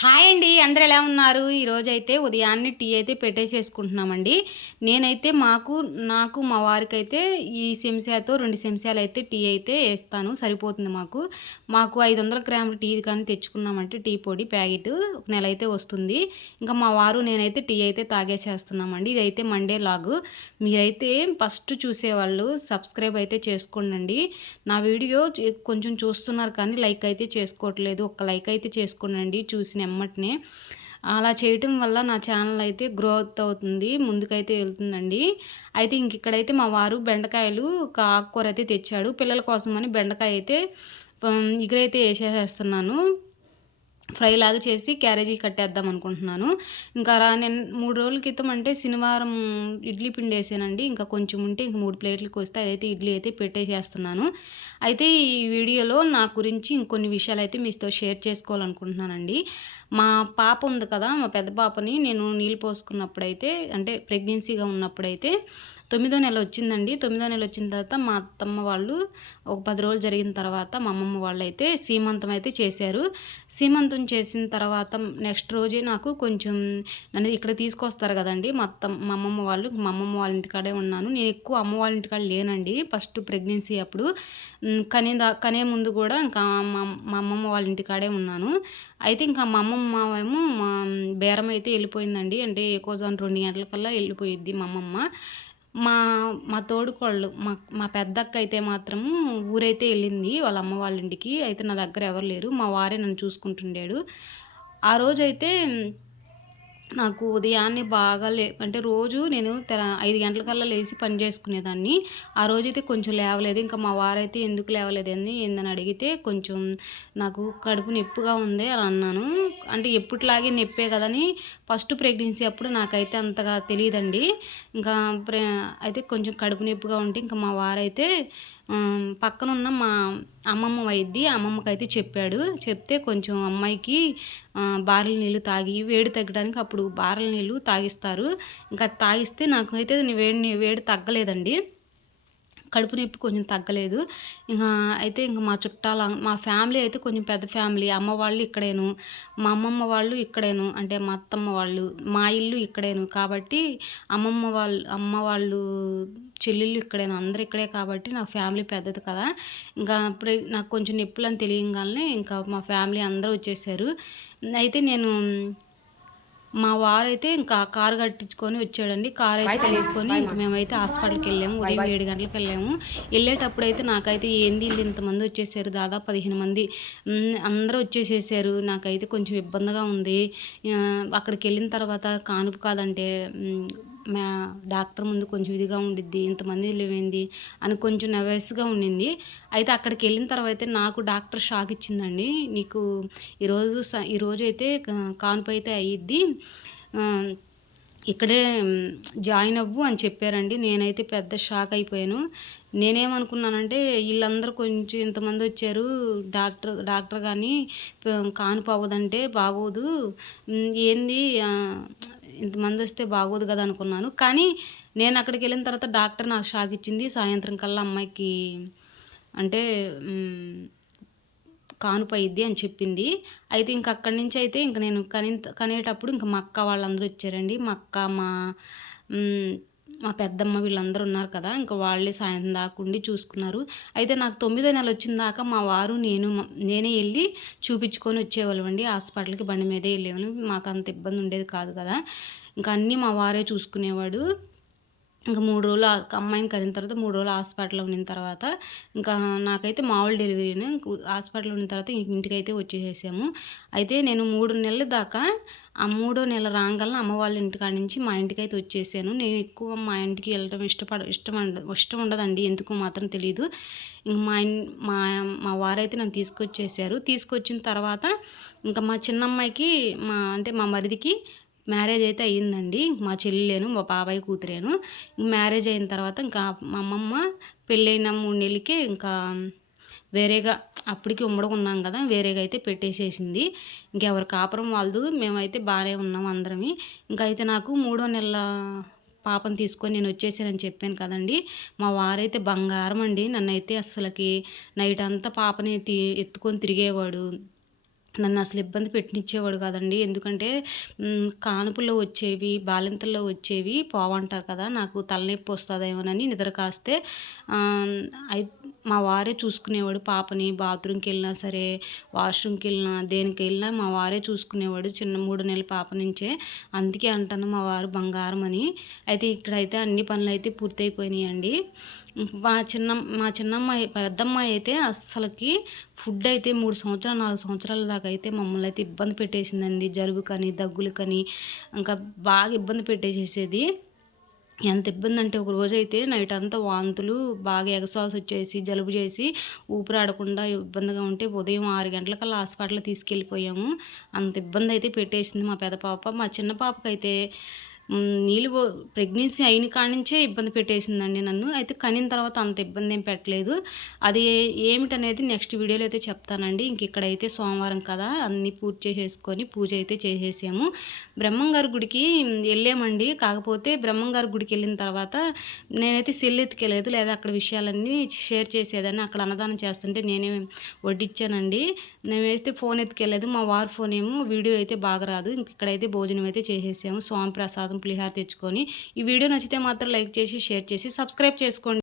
Hi అండి, అందరూ ఎలా ఉన్నారు? ఈరోజైతే ఉదయాన్నే టీ అయితే పెట్టేసేసుకుంటున్నామండి. నేనైతే నాకు మా వారికైతే ఈ చెంచాతో 2 చెంచాలైతే టీ అయితే ఏస్తాను. సరిపోతుంది మాకు. మాకు 500 గ్రాముల టీ కానీ తెచ్చుకున్నామంటే టీ పొడి ప్యాకెటు ఒక నెల అయితే వస్తుంది. ఇంకా మా వారు నేనైతే టీ అయితే తాగేసేస్తున్నామండి. ఇదైతే మండే లాగు. మీరైతే ఫస్ట్ చూసేవాళ్ళు సబ్స్క్రైబ్ అయితే చేసుకోండి. నా వీడియో కొంచెం చూస్తున్నారు కానీ లైక్ అయితే చేసుకోవట్లేదు. ఒక్క లైక్ అయితే చేసుకోండి చూసిన ఎమ్మటనే. అలా చేయటం వల్ల నా ఛానల్ అయితే గ్రోత్ అవుతుంది, ముందుకైతే వెళ్తుందండి. అయితే ఇక్కడైతే మా వారు బెండకాయలు ఒక ఆకుకూర అయితే తెచ్చాడు. పిల్లల కోసమని బెండకాయ అయితే ఇగురైతే వేసేసేస్తున్నాను. ఫ్రై లాగా చేసి క్యారేజీ కట్టేద్దాం అనుకుంటున్నాను. ఇంకా నేను 3 రోజుల క్రితం అంటే శనివారం ఇడ్లీ పిండి వేసానండి. ఇంకా కొంచెం ఉంటే ఇంక 3 ప్లేట్లకు వస్తే అదైతే ఇడ్లీ అయితే పెట్టేసేస్తున్నాను. అయితే ఈ వీడియోలో నా గురించి ఇంకొన్ని విషయాలు అయితే మీతో షేర్ చేసుకోవాలనుకుంటున్నానండి. మా పాప ఉంది కదా, మా పెద్ద పాపని నేను నీళ్ళు పోసుకున్నప్పుడైతే అంటే ప్రెగ్నెన్సీగా ఉన్నప్పుడైతే 9వ నెల వచ్చిందండి. 9వ నెల వచ్చిన తర్వాత మా అత్తమ్మ వాళ్ళు ఒక 10 రోజులు జరిగిన తర్వాత మా అమ్మమ్మ వాళ్ళు అయితే సీమంతం అయితే చేశారు. సీమంతం చేసిన తర్వాత నెక్స్ట్ రోజే నాకు కొంచెం నన్ను ఇక్కడ తీసుకొస్తారు కదండి మా అమ్మమ్మ వాళ్ళు. మా అమ్మమ్మ వాళ్ళ ఇంటికాడే ఉన్నాను. నేను ఎక్కువ అమ్మ వాళ్ళ ఇంటికాడ లేనండి ఫస్ట్ ప్రెగ్నెన్సీ అప్పుడు. కనే ముందు కూడా ఇంకా మా అమ్మమ్మ వాళ్ళ ఇంటికాడే ఉన్నాను. అయితే ఇంకా మా అమ్మమ్మ ఏమో మా బేరం అయితే వెళ్ళిపోయిందండి. అంటే ఎక్కువజాను 2 గంటలకల్లా వెళ్ళిపోయిద్ది మా అమ్మమ్మ. మా మా తోడుకోళ్ళు మా పెద్దక్క అయితే మాత్రము ఊరైతే వెళ్ళింది వాళ్ళ అమ్మ వాళ్ళ ఇంటికి. అయితే నా దగ్గర ఎవరు లేరు, మా వారే నన్ను చూసుకుంటుండాడు. ఆ రోజైతే నాకు ఉదయాన్నే బాగా అంటే రోజు నేను 5 గంటలకల్లా లేచి పని చేసుకునేదాన్ని. ఆ రోజైతే కొంచెం లేవలేదు. ఇంకా మా వారైతే ఎందుకు లేవలేదని ఏందని అడిగితే కొంచెం నాకు కడుపు నొప్పిగా ఉంది అని అన్నాను. అంటే ఎప్పటిలాగే నొప్పే కదని ఫస్ట్ ప్రెగ్నెన్సీ అప్పుడు నాకైతే అంతగా తెలియదండి. ఇంకా అయితే కొంచెం కడుపు నొప్పిగా ఉంటే ఇంకా మా వారైతే పక్కనున్న మా అమ్మమ్మ వైద్య అమ్మమ్మకైతే చెప్పాడు. చెప్తే కొంచెం అమ్మాయికి బార్ల నీళ్ళు తాగి వేడి తగ్గడానికి అప్పుడు బార్ల నీళ్ళు తాగిస్తారు. ఇంకా తాగిస్తే నాకైతే వేడి తగ్గలేదండి. కడుపు నొప్పి కొంచెం తగ్గలేదు. అయితే మా మా ఫ్యామిలీ అయితే కొంచెం పెద్ద ఫ్యామిలీ. అమ్మ వాళ్ళు ఇక్కడేను, మా అమ్మమ్మ వాళ్ళు ఇక్కడేను, అంటే మా అత్తమ్మ వాళ్ళు, మా ఇల్లు ఇక్కడేను కాబట్టి అమ్మ వాళ్ళు చెల్లెళ్ళు ఇక్కడేను, అందరు ఇక్కడే కాబట్టి నా ఫ్యామిలీ పెద్దది కదా. ఇంకా నాకు కొంచెం నొప్పులని తెలియగానే ఇంకా మా ఫ్యామిలీ అందరూ వచ్చేసారు. అయితే నేను మా వారైతే ఇంకా కారు కట్టించుకొని వచ్చాడండి. కారు అయితే తీసుకొని ఇంక మేమైతే హాస్పిటల్కి వెళ్ళాము. ఉదయం 7 గంటలకు వెళ్ళాము. వెళ్ళేటప్పుడు అయితే నాకైతే ఏంది వీళ్ళు ఇంతమంది వచ్చేసారు, దాదాపు 15 మంది అందరూ వచ్చేసేసారు. నాకైతే కొంచెం ఇబ్బందిగా ఉంది. అక్కడికి వెళ్ళిన తర్వాత కానుపు కాదంటే మా డాక్టర్ ముందు కొంచెం ఇదిగా ఉండిద్ది, ఇంతమంది లేవేంది అని కొంచెం నర్వస్గా ఉండింది. అయితే అక్కడికి వెళ్ళిన తర్వాత నాకు డాక్టర్ షాక్ ఇచ్చిందండి. నీకు ఈరోజు అయితే కాన్పు అయితే అయ్యిద్ది, ఇక్కడే జాయిన్ అవ్వు అని చెప్పారండి. నేనైతే పెద్ద షాక్ అయిపోయాను. నేనేమనుకున్నానంటే వీళ్ళందరూ కొంచెం ఇంతమంది వచ్చారు, డాక్టర్ కానీ కానుపు అవ్వదంటే బాగోదు, ఏంది ఇంతమంది వస్తే బాగోదు కదా అనుకున్నాను. కానీ నేను అక్కడికి వెళ్ళిన తర్వాత డాక్టర్ నాకు షాక్ ఇచ్చింది. సాయంత్రం కల్లా అమ్మాయికి అంటే కానుపు అయ్యిద్ది అని చెప్పింది. అయితే ఇంక అక్కడి నుంచి అయితే ఇంక నేను కనేటప్పుడు ఇంక మా అక్క వాళ్ళందరూ వచ్చారండి. మా అక్క మా పెద్దమ్మ వీళ్ళందరూ ఉన్నారు కదా, ఇంకా వాళ్ళే సాయంత్రం దాకా ఉండి చూసుకున్నారు. అయితే నాకు 9వ నెల వచ్చిన దాకా మా వారు నేనే వెళ్ళి చూపించుకొని వచ్చేవాళ్ళం అండి. హాస్పిటల్కి బండి మీదే వెళ్ళేవాళ్ళం. మాకు అంత ఇబ్బంది ఉండేది కాదు కదా. ఇంకా అన్నీ మా వారే చూసుకునేవాడు. ఇంకా 3 రోజులు అమ్మాయిని కరిన తర్వాత 3 రోజులు హాస్పిటల్లో ఉన్న తర్వాత ఇంకా నాకైతే మామూలు డెలివరీనే. హాస్పిటల్లో ఉన్న తర్వాత ఇంటికైతే వచ్చేసాము. అయితే నేను 3 నెలల దాకా ఆ 3వ నెల రాగానే అమ్మ వాళ్ళ ఇంటికాడ నుంచి మా ఇంటికైతే వచ్చేసాను. నేను ఎక్కువ మా ఇంటికి వెళ్ళడం ఇష్టం ఉండదండి, ఎందుకు మాత్రం తెలీదు. ఇంక మా మా వారైతే నన్ను తీసుకొచ్చిన తర్వాత ఇంకా మా చిన్నమ్మాయికి అంటే మా మరిదికి మ్యారేజ్ అయితే అయ్యిందండి. మా చెల్లెను మా బాబాయ్ కూతురేను. మ్యారేజ్ అయిన తర్వాత ఇంకా మా అమ్మమ్మ పెళ్ళైన 3 నెలలకే ఇంకా వేరేగా, అప్పటికి ఉమ్మడిగా ఉన్నాం కదా, వేరేగా అయితే పెట్టేసేసింది. ఇంకెవరి కాపురం వాళ్ళదు. మేమైతే బాగానే ఉన్నాం అందరమి. ఇంకా అయితే నాకు 3వ నెల పాపను తీసుకొని నేను వచ్చేసానని చెప్పాను కదండి. మా వారైతే బంగారం అండి. నన్నైతే అస్సలకి నైట్ అంతా పాపని ఎత్తుకొని తిరిగేవాడు. నన్ను అసలు ఇబ్బంది పెట్టనిచ్చేవాడు కాదండి. ఎందుకంటే కానుపులో వచ్చేవి, బాలింతల్లో వచ్చేవి పోవంటారు కదా! నాకు తలనొప్పి వస్తదేమోనని నిద్ర కాస్తే ఆహ్, అయి మా వారే చూసుకునేవాడు పాపని. బాత్రూమ్‌కెళ్ళినా సరే, వాష్‌రూమ్‌కెళ్ళినా, దేనికెళ్ళినా మా వారే చూసుకునేవాడు. చిన్న 3 నెలల పాప నుంచే. అందుకే అంటాను మా వారు బంగారం అని. అయితే ఇక్కడైతే అన్ని పనులైతే పూర్తయిపోయినాయండి. మా చిన్నమ్మాయి పెద్దమ్మాయి అయితే అస్సలకి ఫుడ్ అయితే 3 సంవత్సరాలు, 4 సంవత్సరాల దాకా అయితే మమ్మల్ని అయితే ఇబ్బంది పెట్టేసిందండి. జలుబుకని, దగ్గులకని ఇంకా బాగా ఇబ్బంది పెట్టేసేసేది. ఎంత ఇబ్బందంటే ఒక రోజైతే నైట్ అంతా వాంతులు, బాగా ఎగసాల్సొచ్చేసి, జలుబు చేసి, ఊపిరాడకుండా ఇబ్బందిగా ఉంటే ఉదయం 6 గంటలకల్లా హాస్పిటల్‌కి తీసుకెళ్ళిపోయాము. అంత ఇబ్బందయితే పెట్టేసింది మా పెద్ద పాప. మా చిన్న పాపకైతే నీళ్ళు ప్రెగ్నెన్సీ అయిన కాడ్నుంచే ఇబ్బంది పెట్టేసిందండి నన్ను. అయితే కనిన తర్వాత అంత ఇబ్బందేం పెట్టలేదు. అది ఏమిటనేది నెక్స్ట్ వీడియోలో అయితే చెప్తానండి. ఇక్కడైతే సోమవారం కదా! అన్నీ పూర్తి చేసేసుకొని పూజ అయితే చేసేసాము. బ్రహ్మంగారి గుడికి ఎళ్ళామండి. కాకపోతే బ్రహ్మంగారి గుడికెళ్ళిన తర్వాత నేనైతే సెల్ ఎత్తుకెళ్ళలేదు. లేదా అక్కడ విషయాలన్నీ షేర్ చేసేదాన్ని. అక్కడ అన్నదానం చేస్తుంటే నేనే వడ్డిచ్చానండి. నేనైతే ఫోన్ ఎత్తుకెళ్ళలేదు. మా వారి ఫోనేమో వీడియో అయితే బాగా రాదు. ఇక్కడైతే భోజనం అయితే చేసేసాము. స్వామి ప్రసాదం పులిహార తెచ్చుకొని. ఈ వీడియో నచ్చితే మాత్రం లైక్ చేసి, షేర్ చేసి, సబ్స్క్రైబ్ చేసుకోండి.